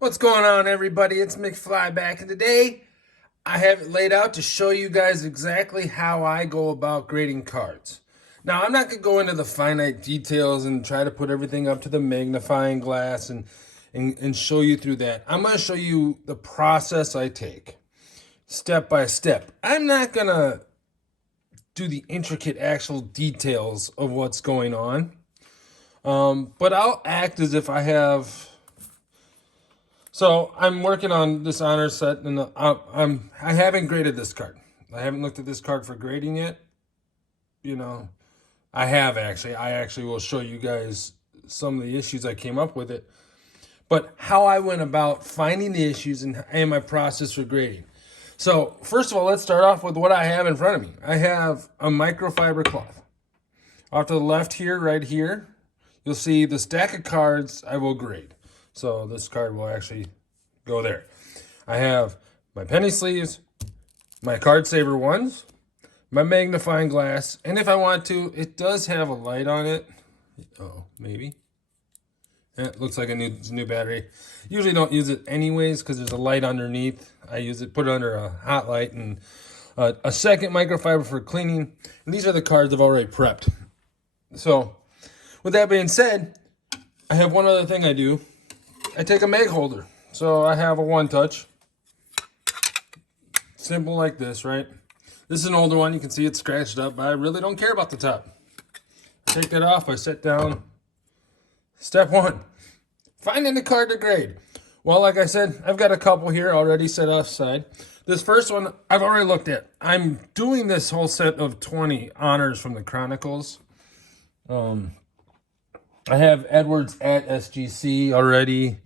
What's going on, everybody? It's McFly back, and today I have it laid out to show you guys exactly how I go about grading cards. Now, I'm not going to go into the finite details and try to put everything up to the magnifying glass and show you through that. I'm going to show you the process I take, step by step. I'm not going to do the intricate actual details of what's going on, but I'll act as if I have. So I'm working on this honor set, and I haven't graded this card. I haven't looked at this card for grading yet. I have actually. I actually will show you guys some of the issues I came up with it, but how I went about finding the issues and my process for grading. So first of all, let's start off with what I have in front of me. I have a microfiber cloth. Off to the left here, right here, you'll see the stack of cards I will grade. So this card will actually go there. I have my penny sleeves, my card saver ones, my magnifying glass, and if I want to, it does have a light on it. Oh, maybe. It looks like a new battery. Usually don't use it anyways because there's a light underneath. I use it, put it under a hot light, and a second microfiber for cleaning. And these are the cards I've already prepped. So with that being said, I have one other thing I do. I take a mag holder. So I have a one touch. Simple like this, right? This is an older one. You can see it's scratched up, but I really don't care about the top. Take that off. I sit down. Step one, finding the card to grade. Well, like I said, I've got a couple here already set aside. This first one I've already looked at. I'm doing this whole set of 20 honors from the Chronicles. I have Edwards at SGC already,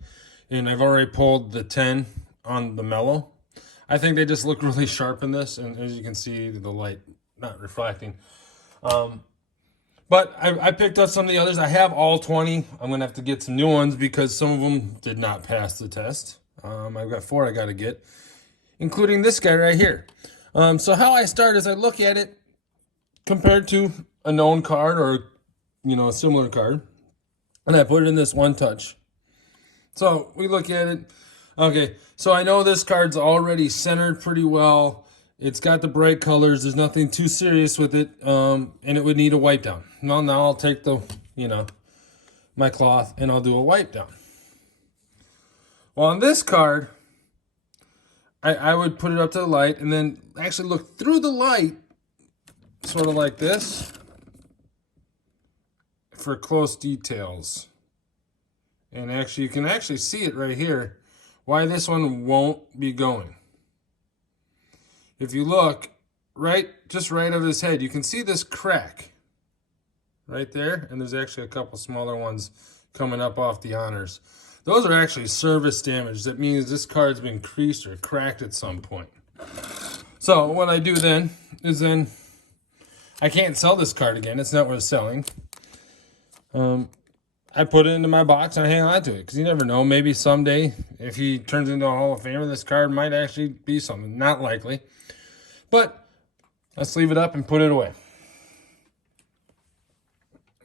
and I've already pulled the 10 on the mellow. I think they just look really sharp in this, and as you can see, the light not reflecting. But I picked up some of the others. I have all 20. I'm going to have to get some new ones because some of them did not pass the test. I've got 4 I got to get, including this guy right here. So how I start is I look at it compared to a known card or, a similar card. And I put it in this one touch. So we look at it. Okay, so I know this card's already centered pretty well. It's got the bright colors. There's nothing too serious with it. And it would need a wipe down. Now I'll take my cloth and I'll do a wipe down. Well, on this card, I would put it up to the light and then actually look through the light, sort of like this, for close details. And actually, you can actually see it right here, why this one won't be going. If you look just right over his head, you can see this crack right there. And there's actually a couple smaller ones coming up off the honors. Those are actually service damage. That means this card's been creased or cracked at some point. So what I do then is I can't sell this card again. It's not worth selling. I put it into my box and I hang on to it because you never know. Maybe someday, if he turns into a Hall of Famer, this card might actually be something. Not likely. But let's leave it up and put it away.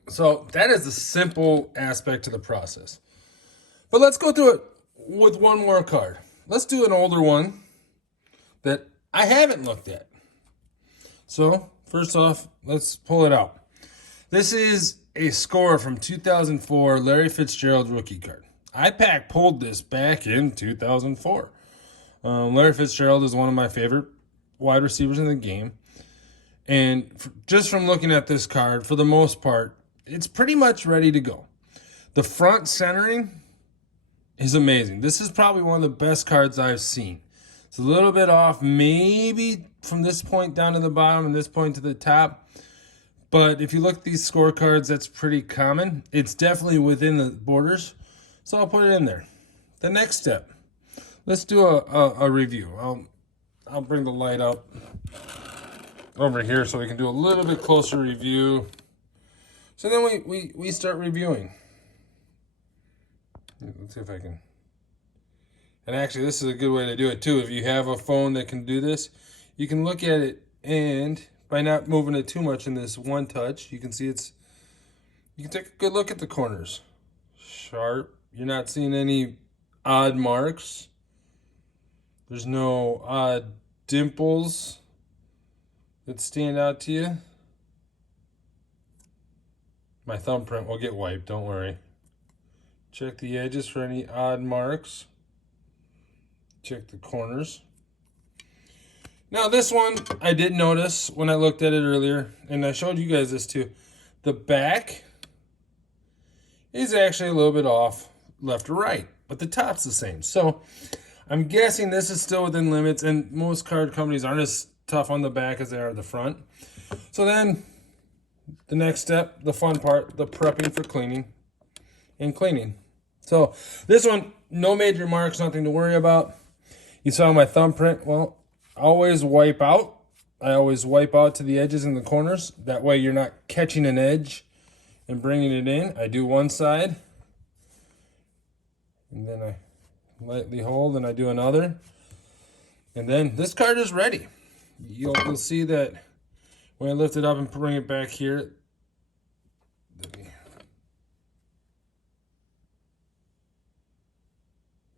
So that is the simple aspect to the process. But let's go through it with one more card. Let's do an older one that I haven't looked at. So first off, let's pull it out. This is a score from 2004 Larry Fitzgerald rookie card. I pulled this back in 2004. Larry Fitzgerald is one of my favorite wide receivers in the game. And just from looking at this card, for the most part, it's pretty much ready to go. The front centering is amazing. This is probably one of the best cards I've seen. It's a little bit off, maybe from this point down to the bottom and this point to the top. But if you look at these scorecards, that's pretty common. It's definitely within the borders. So I'll put it in there. The next step, let's do a review. I'll bring the light up over here so we can do a little bit closer review. So then we start reviewing. Let's see if I can. And actually, this is a good way to do it too. If you have a phone that can do this, you can look at it, and by not moving it too much in this one touch, you can see you can take a good look at the corners. Sharp. You're not seeing any odd marks. There's no odd dimples that stand out to you. My thumbprint will get wiped, don't worry. Check the edges for any odd marks. Check the corners. Now this one, I did notice when I looked at it earlier, and I showed you guys this too. The back is actually a little bit off left or right, but the top's the same. So I'm guessing this is still within limits, and most card companies aren't as tough on the back as they are the front. So then the next step, the fun part, the prepping for cleaning and cleaning. So this one, no major marks, nothing to worry about. You saw my thumbprint. Well, I always wipe out. I always wipe out to the edges and the corners. That way you're not catching an edge and bringing it in. I do one side, and then I lightly hold, and I do another. And then this card is ready. You'll see that when I lift it up and bring it back here,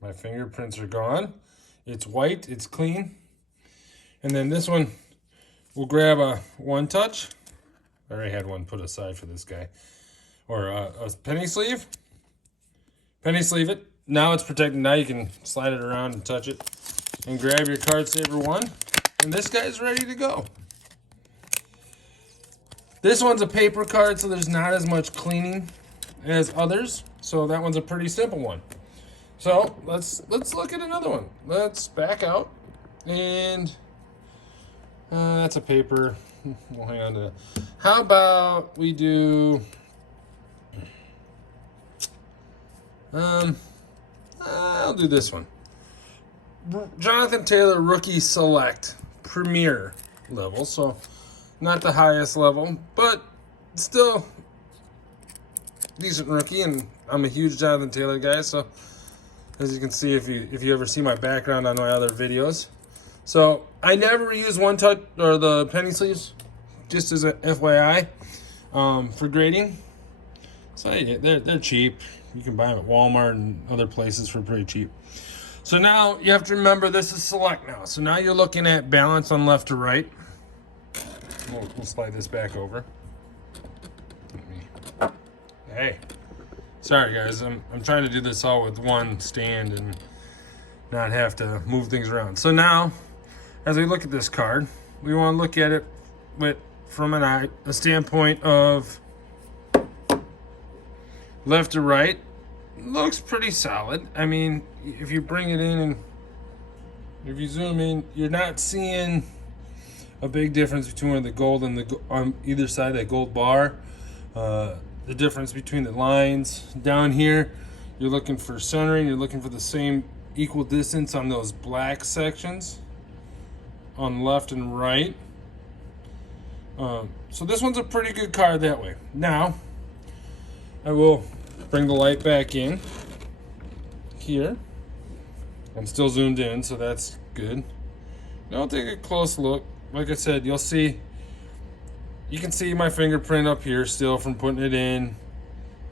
my fingerprints are gone. It's white, it's clean. And then this one, we'll grab a one touch. I already had one put aside for this guy. Or a penny sleeve. Penny sleeve it. Now it's protected. Now you can slide it around and touch it. And grab your card saver one. And this guy's ready to go. This one's a paper card, so there's not as much cleaning as others. So that one's a pretty simple one. So let's look at another one. Let's back out, and that's a paper. We'll hang on to that. How about we do? I'll do this one. Jonathan Taylor Rookie Select Premier level. So not the highest level, but still decent rookie. And I'm a huge Jonathan Taylor guy, so. As you can see, if you ever see my background on my other videos. So I never use one touch or the penny sleeves, just as a FYI, for grading. So they're cheap. You can buy them at Walmart and other places for pretty cheap. So now you have to remember this is select now. So now you're looking at balance on left to right. We'll slide this back over. Hey. Sorry guys, I'm trying to do this all with one stand and not have to move things around. So now, as we look at this card, we want to look at it from a standpoint of left to right. Looks pretty solid. I mean, if you bring it in and if you zoom in, you're not seeing a big difference between the gold and on either side of that gold bar. The difference between the lines down here, you're looking for centering, you're looking for the same equal distance on those black sections on left and right. So this one's a pretty good card that way. Now I will bring the light back in here. I'm still zoomed in, so that's good. Now I'll take a close look. Like I said, you can see my fingerprint up here still from putting it in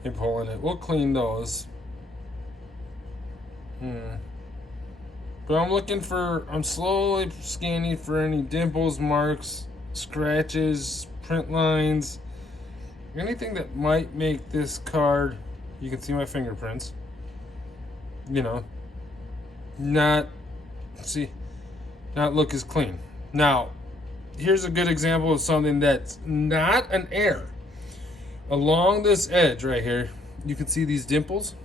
and pulling it. We'll clean those. But I'm slowly scanning for any dimples, marks, scratches, print lines, anything that might make this card, you can see my fingerprints, not look as clean. Now, here's a good example of something that's not an error. Along this edge right here, you can see these dimples.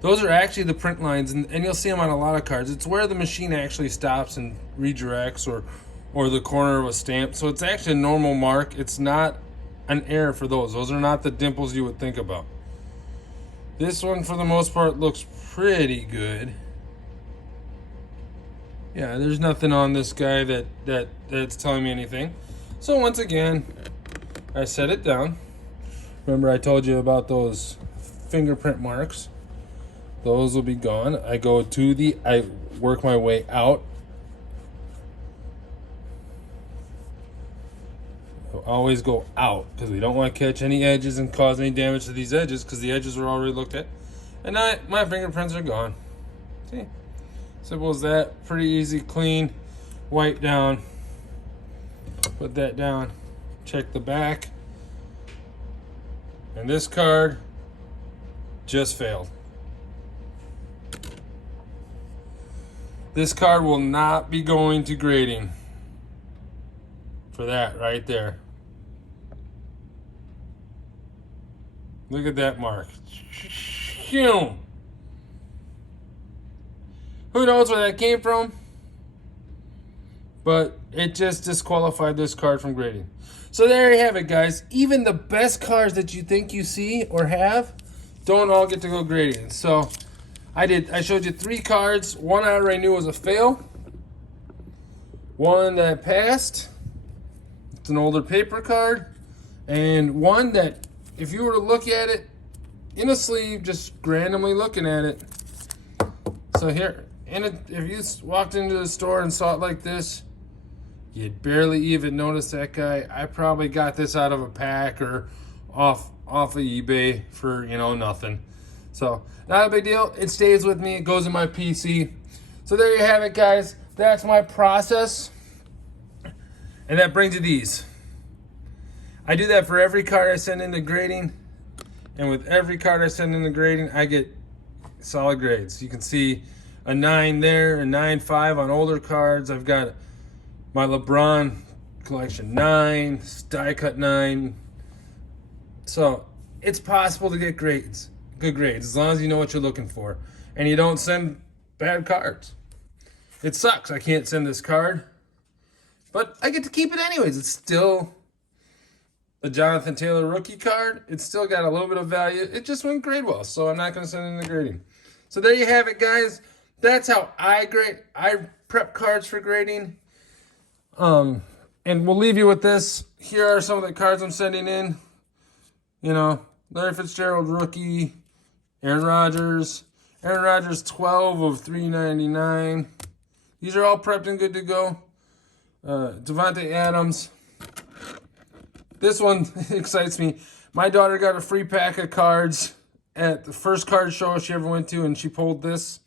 Those are actually the print lines, and you'll see them on a lot of cards. It's where the machine actually stops and redirects, or the corner of a stamp. So it's actually a normal mark. It's not an error for those. Those are not the dimples you would think about. This one, for the most part, looks pretty good. Yeah, there's nothing on this guy that's telling me anything. So once again, I set it down. Remember I told you about those fingerprint marks. Those will be gone. I work my way out. I'll always go out because we don't want to catch any edges and cause any damage to these edges because the edges are already looked at. And my fingerprints are gone. See? Simple as that. Pretty easy, clean. Wipe down. Put that down. Check the back. And this card just failed. This card will not be going to grading for that right there. Look at that mark. Who knows where that came from? But it just disqualified this card from grading. So there you have it, guys. Even the best cards that you think you see or have don't all get to go grading. So I showed you 3 cards. One I already knew was a fail. One that passed. It's an older paper card. And one that, if you were to look at it in a sleeve, just randomly looking at it. So here, if you walked into the store and saw it like this, you'd barely even notice that guy. I probably got this out of a pack or off of eBay for, nothing. So, not a big deal. It stays with me. It goes in my PC. So there you have it, guys. That's my process. And that brings you these. I do that for every card I send into grading. And with every card I send into grading, I get solid grades. You can see a 9 there, a 9.5 on older cards. I've got my LeBron collection 9, die cut 9. So it's possible to get grades, good grades, as long as you know what you're looking for. And you don't send bad cards. It sucks I can't send this card, but I get to keep it anyways. It's still a Jonathan Taylor rookie card. It's still got a little bit of value. It just wouldn't grade well, so I'm not going to send it in the grading. So there you have it, guys. That's how I grade. I prep cards for grading. And we'll leave you with this. Here are some of the cards I'm sending in. Larry Fitzgerald rookie, Aaron Rodgers 12 of 399. These are all prepped and good to go. Devontae Adams. This one excites me. My daughter got a free pack of cards at the first card show she ever went to, and she pulled this.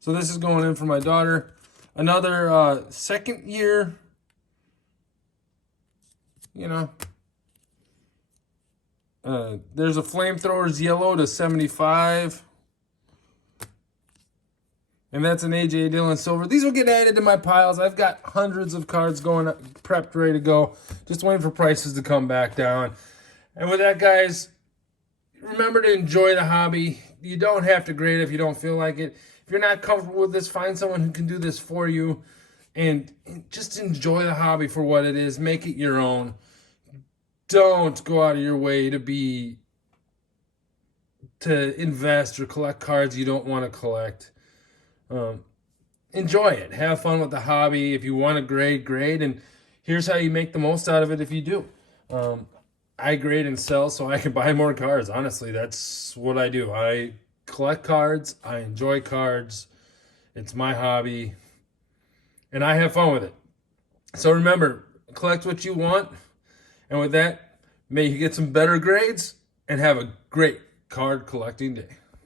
So this is going in for my daughter. Another second year, there's a Flamethrowers yellow to 75. And that's an A.J. Dillon silver. These will get added to my piles. I've got hundreds of cards going up, prepped, ready to go. Just waiting for prices to come back down. And with that, guys, remember to enjoy the hobby. You don't have to grade if you don't feel like it. If you're not comfortable with this, find someone who can do this for you. And just enjoy the hobby for what it is. Make it your own. Don't go out of your way to invest or collect cards you don't want to collect. Enjoy it. Have fun with the hobby. If you want to grade. And here's how you make the most out of it if you do. I grade and sell so I can buy more cards. Honestly, that's what I do. I collect cards. I enjoy cards. It's my hobby. And I have fun with it. So remember, collect what you want. And with that, may you get some better grades and have a great card collecting day.